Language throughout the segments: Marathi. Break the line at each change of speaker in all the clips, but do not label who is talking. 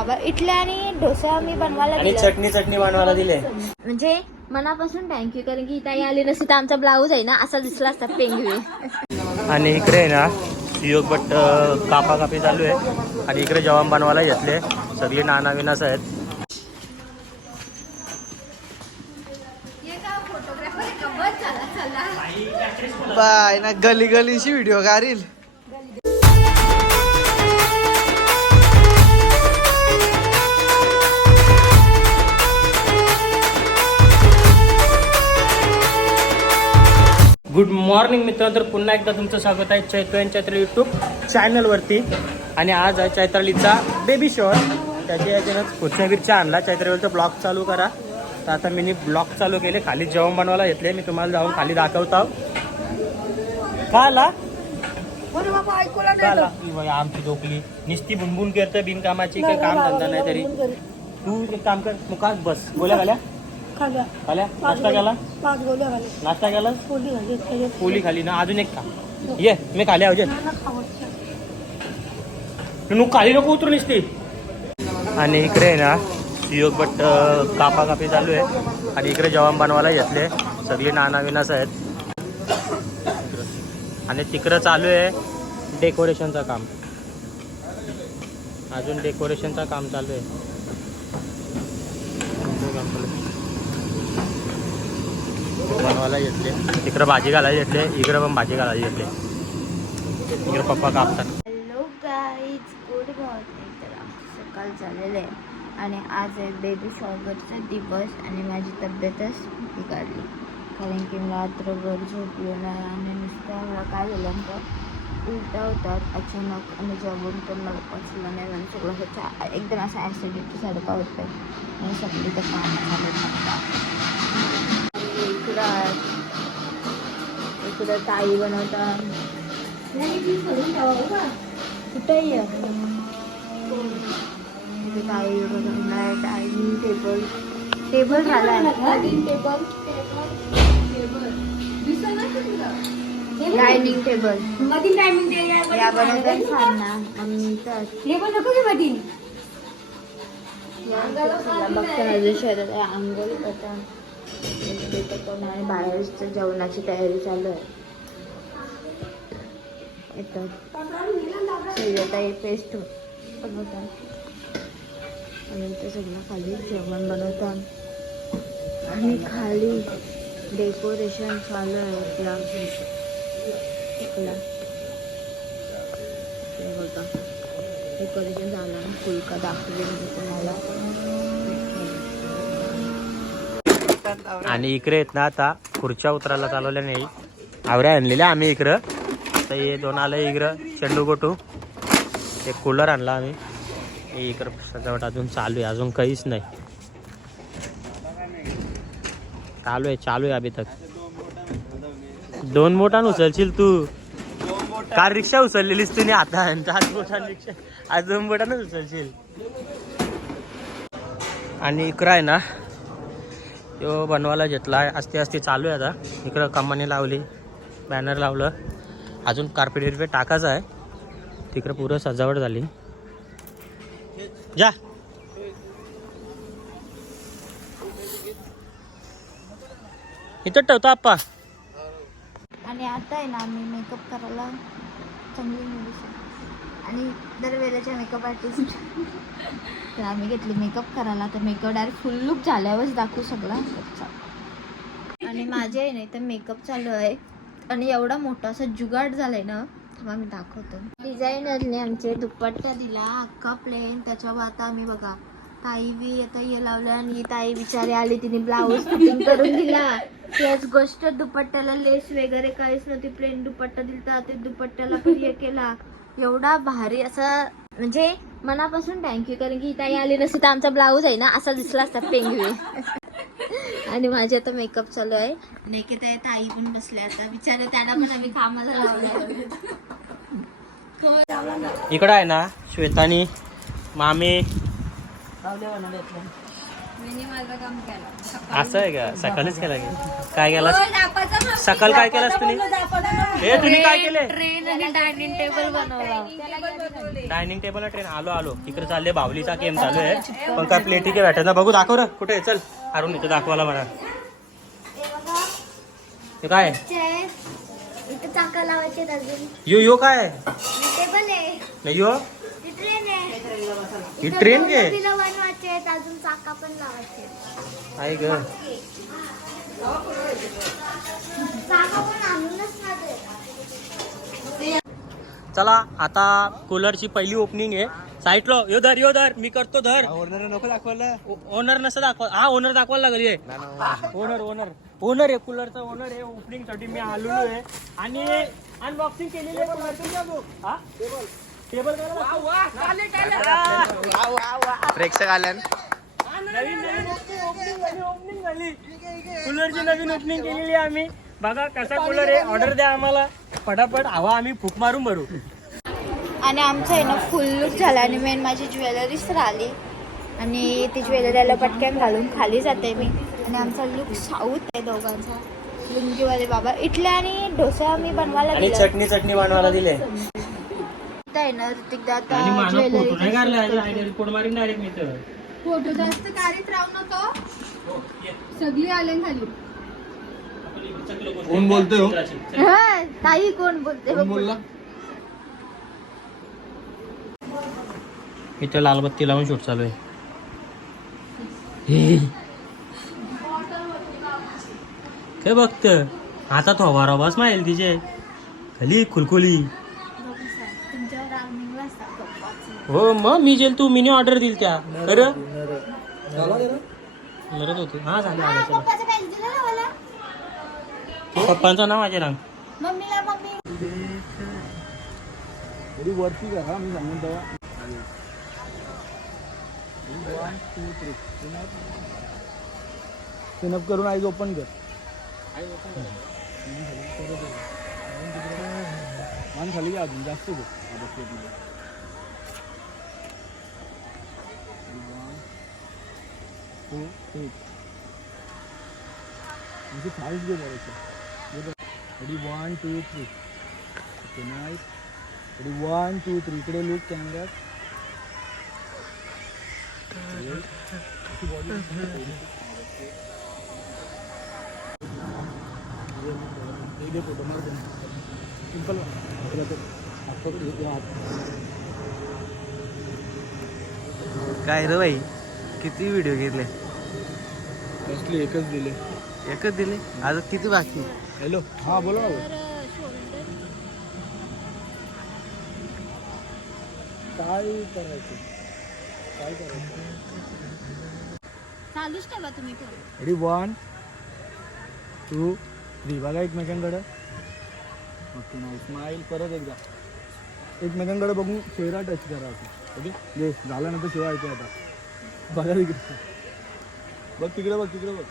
बाबा इडल्या आणि डोसा मी बनवायला
आणि
दिला
चटणी चटणी बनवायला दिले.
म्हणजे मनापासून थँक्यू कारण की ताई आली नसती तर आमचा ब्लाऊज आहे ना असा दिसला असता पेंगवे.
आणि इकडे आहे ना सुयोग भट्ट कापा कापी चालू आहे. आणि इकडे जेवण बनवायला घेतले. सगळी नाना विनास आहेत.
बाय ना गली गलीची व्हिडिओ काढील.
गुड मॉर्निंग मित्रांनो. तर पुन्हा एकदा तुमचं स्वागत आहे चैत्र चैत्र यूट्यूब चॅनलवरती आणि आज आहे चैत्रालीचा बेबी शॉर त्याच्या याच्यानं पुढच्या बिरच्या आणला चैत्रालीचा ब्लॉग चालू करा. तर आता मी ब्लॉग चालू केले. खाली जेवण बनवायला घेतले. मी तुम्हाला जाऊन खाली दाखवतो. का आला? आमची झोपली. निस्ती बुनबुन करते बिनकामाची काही काम धंदा नाही तरी. तू एक काम कर मुखात बस. गोल्या खाल्या नाश्ता केला नाश्ता केला पोली खाली ना अजून एक का ये मी खाली तू खाली नको उतरून दिसते आणि इकडे आहे ना योग भट्ट कापा कापी चालू आहे. आणि इकडे जेवण बनवायला घेतले. सगळी नाना विनास आहेत. आणि तिकडं चालू आहे डेकोरेशनचं काम. अजून डेकोरेशनचं काम चालू आहे. बनवायला घेतले. तिकडं भाजी घालायला घेतले इकडं पण भाजी घालायला घेतले. इकडे पप्पा कापतात.
हॅलो गाईज गुड मॉर्निंग तर आमचं सकाळ झालेलं आहे आणि आज आहे बेबी शॉवरचा दिवस आणि माझी तब्येतच बिघडली. कारण की मी रात्रभर झोपलो नाही आणि नुसतं मला काय झालं तर उलट्या होतात. अचानक आणि जेवण पण मला पचलं नाही आणि सगळं होतं एकदम असं ॲसिडिटी सारखं होतं आणि सगळी तर काम झालं इकडं इकडं ताई बनवतात कुठेही इथे काही बनवलाय डायनिंग टेबल. टेबल झालाय. Dining table? या बनवतात छान ना. मम्मी तर बघताना शहरात आंघोळ करतात आणि बाहेरचं जेवणाची तयारी चालू आहे. येतात सगळं पेस्ट बनवतात. आणि ते सगळं खाली जेवण बनवतात. आणि खाली डेकोरेशन चालू आहे आपला. इकडला बघा. डेकोरेशन झालं. फुलका दाखवले मी तुम्हाला.
आणि इकडे येत ना आता खुर्च्या उतरायला चालवल्या नाही. आवऱ्या आणलेल्या आम्ही इकडं. तर हे दोन आलं इकडं. चेंडू गोटू. एक कूलर आणला आम्ही. इकडं सजावट अजून चालू आहे. अजून काहीच नाही. चालू आहे चालू आहे अभि तक. दोन मोठा उचलशील तू. कार रिक्षा उचललेलीस तुम्ही आता? आज रिक्षा. आज दोन बोटानच उचलशील. आणि इकडं आहे ना तो बनवायला घेतला आहे आस्ते आस्ते चालू आहे आता. इकडं कमानी लावली बॅनर लावलं. अजून कार्पेट बिरपेट टाकायचं आहे. तिकडं पुरं सजावट झाली. जा. इथं ठेवतो आप्पा.
आणि आता आहे ना आम्ही मेकअप करायला चांगली मेडिसिन आणि दरवेळेच्या मेकअप आर्टिस्ट तर आम्ही घेतली मेकअप करायला. तर मेकअप डायरेक्ट फुल लुक झाल्यावरच दाखवू सगळा. आणि माझे आहे नाही तर मेकअप चालू आहे. आणि एवढा मोठा असा जुगाड झालाय ना तेव्हा मी दाखवतो. डिझायनरने आमचे दुपट्टा दिला अख्खा प्लेन त्याच्यावर आता आम्ही बघा ताई बी आता हे लावलं आणि ही ताई बिचारी आली तिने ब्लाऊज फिटिंग करून दिला. त्याच गोष्ट दुपट्ट्याला लेस वगैरे काहीच नव्हती. प्लेन दुपट्टा दिला ते दुपट्ट्याला पण हे केला. एवढा भारी असा म्हणजे मनापासून थँक्यू कारण की ताई आली नसती तर आमचा ब्लाऊज आहे ना असा दिसला असता पेंगवे. आणि माझे आता मेकअप चालू आहे. आणि एके ताई ताई पण बसले आता. बिचारे त्यांना पण आम्ही कामाला लावलं
इकडं आहे ना श्वेतानी मामी. असं आहे का? सकाळीच केला की? काय केलास? सकाळ काय केलास तुम्ही? हे तुम्ही काय केले.
ट्रेन आणि डायनिंग टेबल बनवला.
Dining table train? आलो आलो. तिकडे चालले बावलीचा गेम चालू आहे. पण काय प्लेटी काय भेटत ना. बघू दाखव रे कुठे आहे? चल. अरुण इथे दाखवायला मला हे काय? यो यो काय?
टेबल आहे.
नाही यो. ही ट्रेन घे.
तिला बनवायचे आहेत अजून चाका पण लावायचे.
आहे ग. चला आता कूलरची पहिली ओपनिंग आहे. साईटलो यो धर यो धर मी करतो धर.
नको दाखवलं.
ओनर नसतं दाखव हा ओनर दाखवायला लागेल ये ओनर ओनर ओनर आहे कूलरचा ओनर आहे ओपनिंगसाठी मी आलेलो आहे. आणि अनबॉक्सिंग केलेली आहे टेबल
प्रेक्षक आल्यान.
नवीन नवीन ओपनिंग झाली ओपनिंग झाली. कूलरची नवीन ओपनिंग केलेली आहे आम्ही. बघा कसा कूलर आहे. ऑर्डर द्या आम्हाला. फटाफट हवा आम्ही फूक मारून भरू.
आणि आमचं आहे ना फुल लुक झाला आणि मेन माझी ज्वेलरीच राहिली. आणि ती ज्वेलरीला पटकन घालून खाली जाते मी. आणि आमचा लुक साऊथ आहे दोघांचा. लुंगीवाले बाबा. इटले आणि डोसा मी बनवायला
आणि
दिला
चटणी चटणी बनवायला दिले
आहे ना ऋतिकदा
आणि
आता
माझा फोटो नाही मारीन डायरेक्ट मी तर.
फोटो जास्त काढीत राहू नको.
हो, ये.
सगळी आले खाली.
कोण बोलतोय हो?
हा, ताई कोण बोलते.
बोलला?
इथे लालबत्ती लावून शूट चालू आहे. काय बघत आता थोबा रवाच माहेल तिचे. खाली खुलखुली. हो मग मी जेल तू मिनी ऑर्डर दिल त्या. खरं मरत होते. हा झालं आलं चला.
पप्पाचं
नाव माझे नाव
मम्मीला मम्मी.
वरती करा मी सांगून तेव्हा सिनअप करून आईज ओपन कर. मान खाली घ्या अजून? जास्त घे टू थ्री म्हणजे फाईव्ह घे बरं ready one two three okay nice ready one two three इकडे लुक कॅमेऱ्यात फोटो मार सिंपल
काय रे बाई? किती व्हिडिओ घेतले?
कसली एकच दिले.
एकच दिले? अजून किती बाकी
हॅलो. हां बोला ना. भाऊ. काय करायचं? काय करायचं?
चालूच ठेवा तुम्ही phone
ready one two three बघा एकमेकांकडे. ओके नाही स्माईल परत एकदा. एकमेकांकडे बघून चेहरा टच करा ओके ये झाल्यानंतर शिवाय ऐकू आता. बघा तिकडे बघ तिकडे बघ तिकडे बघ.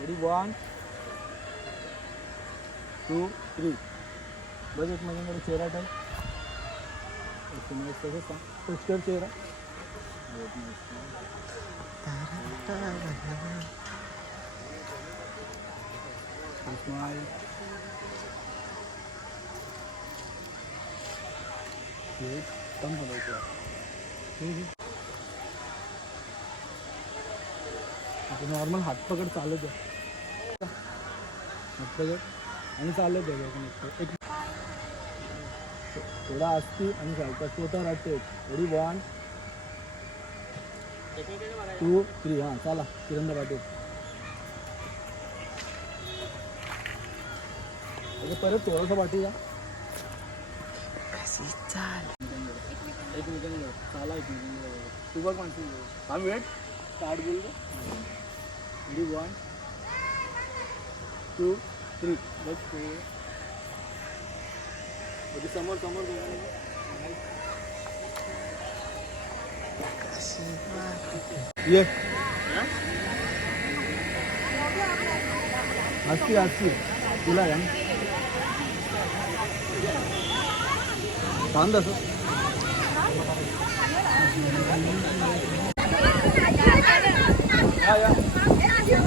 रेडी वन टू थ्री बघ एक माझ्याकडे चेहरा टच तसंच सांग पोस्टर चेहरा. कम बोलायचं नॉर्मल हात पकड चालत आहे आणि चालत आहे. एक थोडा असती आणि चालतात स्वतः राहते. थोडी वन टू थ्री हां चला तिरंदा अगं परत थोडंसं पाठी जा. एकमेकांना चाला? एकमेकांना तू बघ माणसं हा वेट स्टार्ट बोल रेडी वन टू थ्री बघ तू ओके समोर समोर दोघांना. ये हसती हसती तुला या सांग असं
ब्लॉग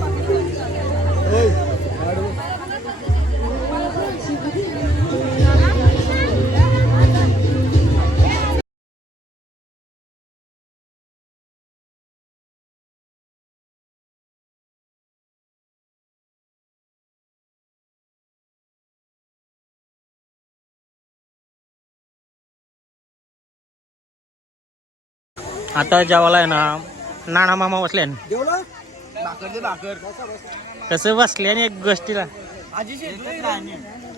आता जेवायला आहे ना नाना मामा बसले
भाकर दे भाकर.
कसं बसले आणि एक गोष्टीला.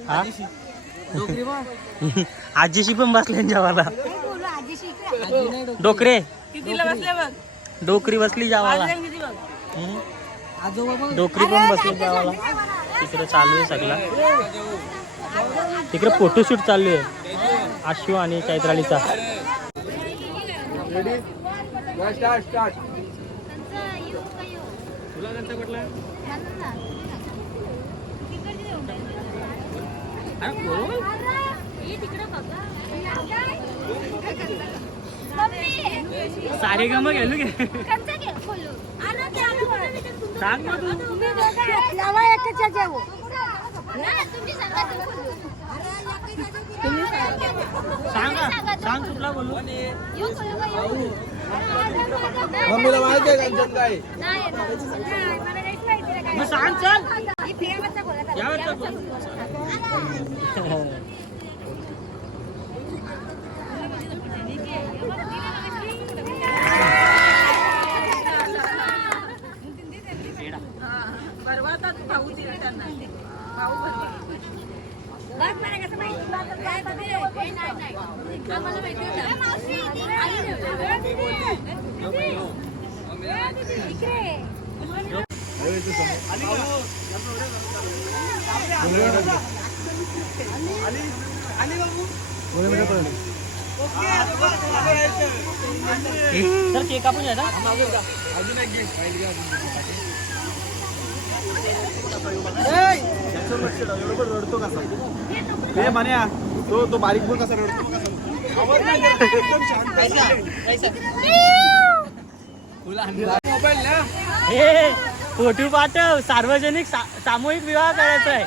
हा? आजीशी. पण बसले जेवायला. डोकरे. डोकरी. बसली जेवायला. हम्म. डोकरी पण बसली जेवायला. तिकडे चालू आहे सगळा. तिकडे फोटोशूट चालू आहे. आशू आणि चैत्रालीचा.
रेडी स्टार्ट स्टार्ट
सारे गम गेलो गे सांग मग तू. सांग कुठला बोलू?
मम्मीला माहिती आहे कांचन काय
मग सांग चल. यावर बोल. तर केक कापून घ्या
रडतो कसा हे म्हण्या तो तो बारीक बोल कसा रडतो आवाज नाही एकदम शांत
हे फोटो पाठव? सार्वजनिक सा- सामूहिक विवाह करायचा आहे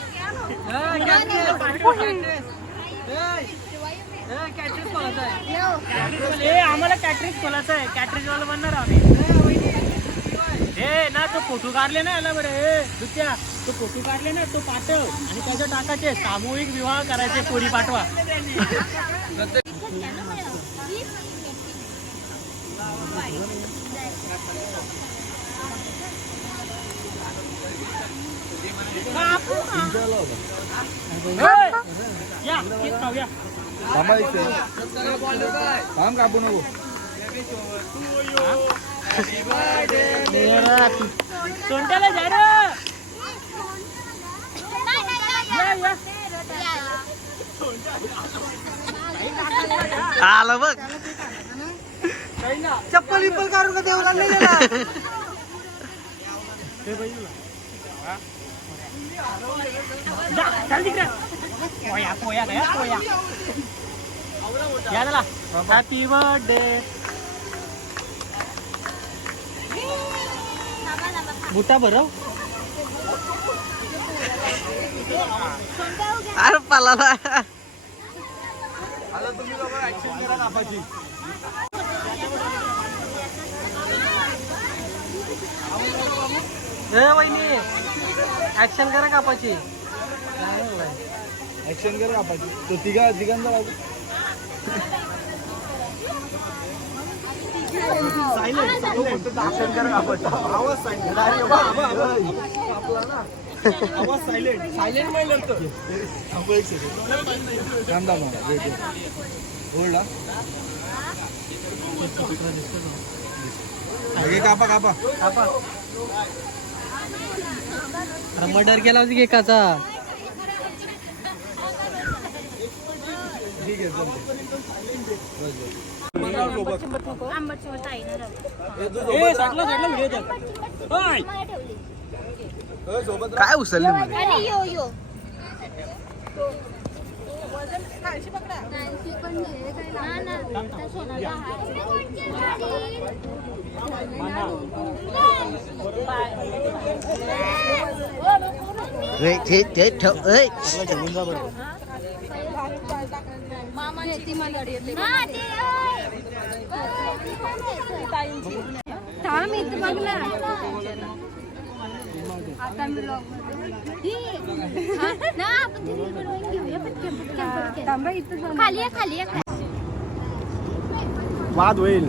ए आम्हाला कॅटरिंग खोलायचं आहे कॅटरिंग वाला बनणार आम्ही. ए ना तो फोटो काढले ना याला बरं. ए दुसऱ्या तो फोटो काढले ना तो पाठव. आणि त्याच्या टाकायचे सामूहिक विवाह करायचे पोरी पाठवा. खाऊया
थांबा कापू नको.
सोनट्याला जा रे.
आलं बघ. चप्पल विप्पल काढून का देवला
हॅपी बर्थडे बुटा भरव.
अरे पलाला.
आता तुम्ही लोक ऍक्शन करा कापाची.
ए वहिनी. ऍक्शन करा कापाची.
ऍक्शन करा कापाची तो तिघा तिघांचा बाजू. ऍक्शन करा कापाची आवाज सायलेंट आवाज सायलेंट सायलेंट नाही लढतो थांबा एक सेकंड थांबा मला वेट होल्ड हा कापा. कापा.
अरे मर्डर केला होती केकाचा काय उचलली मध्ये
आणि यो यो
ते ते ठेव ए
थांब इथं बघ ना आता मी थांबा इथं जाऊन.
खाली आहे, खाली आहे.
वाद होईल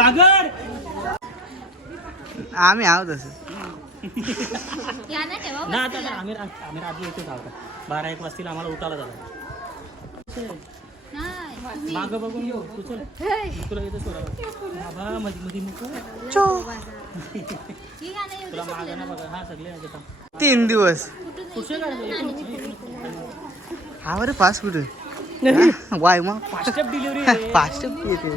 सागर!
आम्ही आहोत तसं
ना
ना आम्ही रा- आम्ही रात्री बारा एक वाजतील आम्हाला उठायला
नाही
माग बघून येऊ तू चल. तुला येतं सोडा. बाबा मध्ये मध्ये नको.
ही गाणं येऊ
तुला माग ना. बघा. हा सगळे आहेत आता.
तीन दिवस.
कुठे
हा बरं पाच कुठे वाय मग.
फास्ट डिलिव्हरी
फास्ट येते.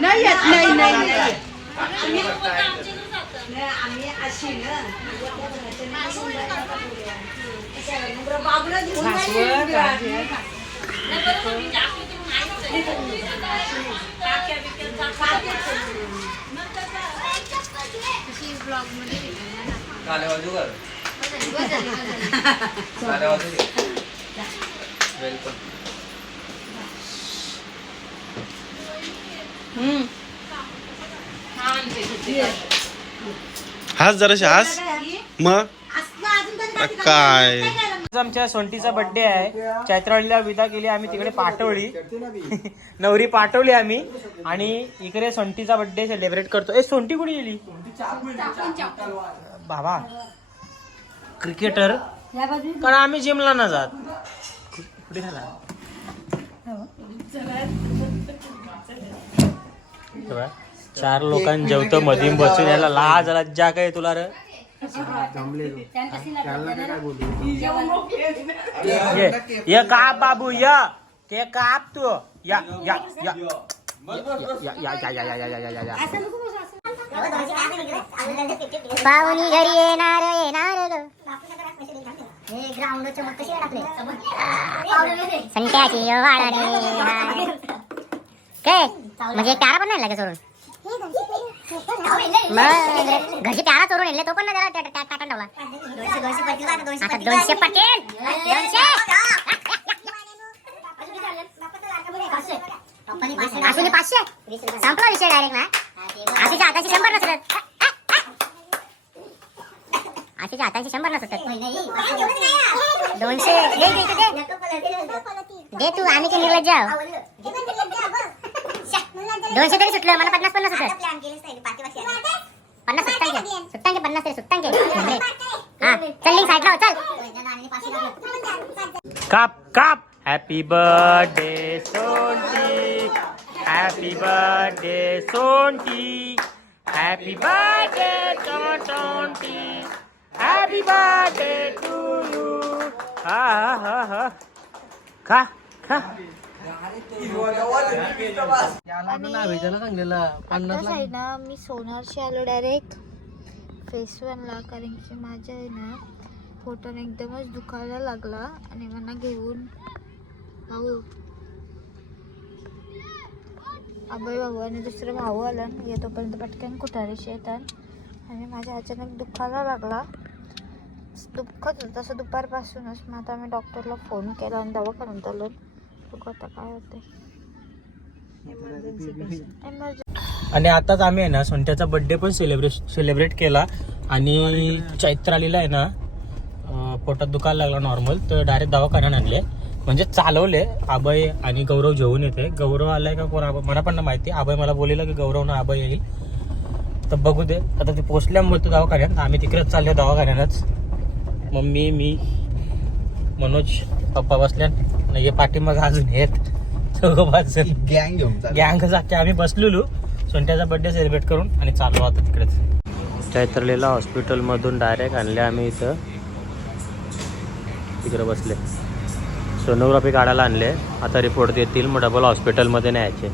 नाही.
येत नाही नाही आम्ही
अशी ना
बाबूला घेऊन ब्लॉगमध्ये
नाही येत नाही नाही नाही
हास जराशी हास. मग? काय?
आज आमच्या सोंटीचा बर्थडे आहे. चैत्रावळीला विदा केली आम्ही तिकडे पाटवली नवरी पाठवली आम्ही. आणि इकडे सोंटीचा बर्थडे सेलिब्रेट करतो. ए सोंटी कुठे गेली? बाबा क्रिकेटर कारण आम्ही जिमला ना जात. कुठे झाला? तेव्हा चार लोकांनी जेवतो मधीम बसून याला लाज लज्जा काय तुला रे? ये ये काप बाबू या. ते काप तू? या या या.
पाहुणी घरी येणार येणार. ग म्हणजे प्यारा पण नाही लागेल चोरून. मग प्यारा चोरून येईल तो पण नाही जरा टाटा ठेवला दोनशे पटेल दोनशे! संपला विषय डायरेक्ट ना. आशीच्या हाताची शंभर नसतात. आशीच्या हाताची शंभर नसतात. दोनशे. दे दे तू आम्ही ते निर्लज्ज आहो. दोनशे तरी सुटलं मला पन्नास पन्नास सुटलं. पन्नास सुट्टांके सुट्टांके पन्नास तरी सुट्टांके हा चल लिंक साईडला हो, चल.
काप काप. Happy birthday Sonti happy birthday Sonti happy birthday Sonti happy birthday to you हा हा हा हा खा खा
आताच आहे ना मी सोनारशी आलो डायरेक्ट फेस वनला कारण की माझ्या आहे ना फोटोने एकदमच दुखायला लागला आणि मला घेऊन भाऊ अभय भाऊ आणि दुसरं भाऊ आला आणि तोपर्यंत पटकन कुठारेशी येतात. आणि माझ्या अचानक दुखायला लागला. दुखत होतं. तसं दुपारपासूनच मग आता मी डॉक्टरला फोन केला आणि दवाखान्यात आलो. बघू आता काय होते
आणि आताच आम्ही आहे ना सोंट्याचा बर्थडे पण सेलिब्रेट सेलिब्रेट केला. आणि चैत्रालीला आहे ना पोटात दुखायला लागला नॉर्मल तर डायरेक्ट दवाखान्यात आणले. म्हणजे चालवले. अभय आणि गौरव जेवून येते. गौरव आलाय का कोण? अभय मला पण नाही माहिती. अभय मला बोललेलं की गौरव ना अभय येईल. तर बघू दे. आता ते पोचल्यामुळे दवाखान्यात. आम्ही तिकडेच चाललो दवाखान्यातच मम्मी मी मनोज पप्पा बसल्या. आणि हे पाठीमाग अजून पाच जण
गँग घेऊन
गँग सारखे आम्ही बसलेलो. सोंट्याचा बर्थडे सेलिब्रेट करून आणि चाललो आता तिकडेच. चैत्रलीला हॉस्पिटलमधून डायरेक्ट आणले आम्ही इथं. तिकडे बसले. सोनोग्राफी काढायला आणले. आता रिपोर्ट देतील. मग डबल हॉस्पिटलमध्ये न्यायचे.